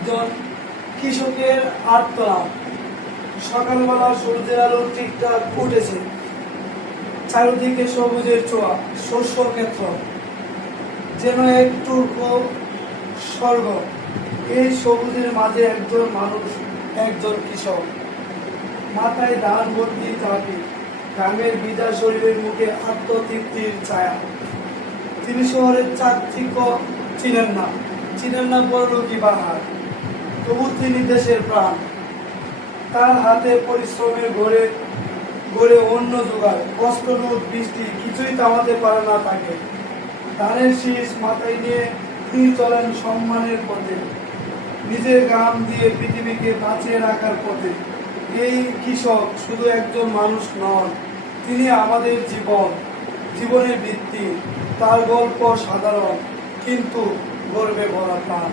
একজন কৃষকের আত্মনাম সকালবেলা সূর্যের আলো ঠিকঠাক উঠেছে। চারিদিকে সবুজের চোয়া শস্য ক্ষেত্র। যেন একটু স্বর্গ। এই সবুজের মাঝে একজন মানুষ, একজন কৃষক। মাথায় ধান ভর্তি চাপি গ্রামের বিদায় শরীরের মুখে আত্মতৃপ্তির ছায়া। তিনি শহরের চাকচিক্য ছিলেন না। ছিলেন না বড়লোকি বাহার। তবু তিনি দেশের প্রাণ। তার হাতে পরিশ্রমে ঘরে গড়ে অন্য জোগাড় কষ্ট রোদ বৃষ্টি কিছুই থামাতে পারে না তাকে। ধানের শীষ মাথায় নিয়ে তিনি চলেন সম্মানের পথে। নিজের গ্রাম দিয়ে পৃথিবীকে বাঁচিয়ে রাখার পথে। এই কৃষক শুধু একজন মানুষ নন, তিনি আমাদের জীবন, জীবনের ভিত্তি। তার গল্প সাধারণ, কিন্তু গর্বে ভরা প্রাণ।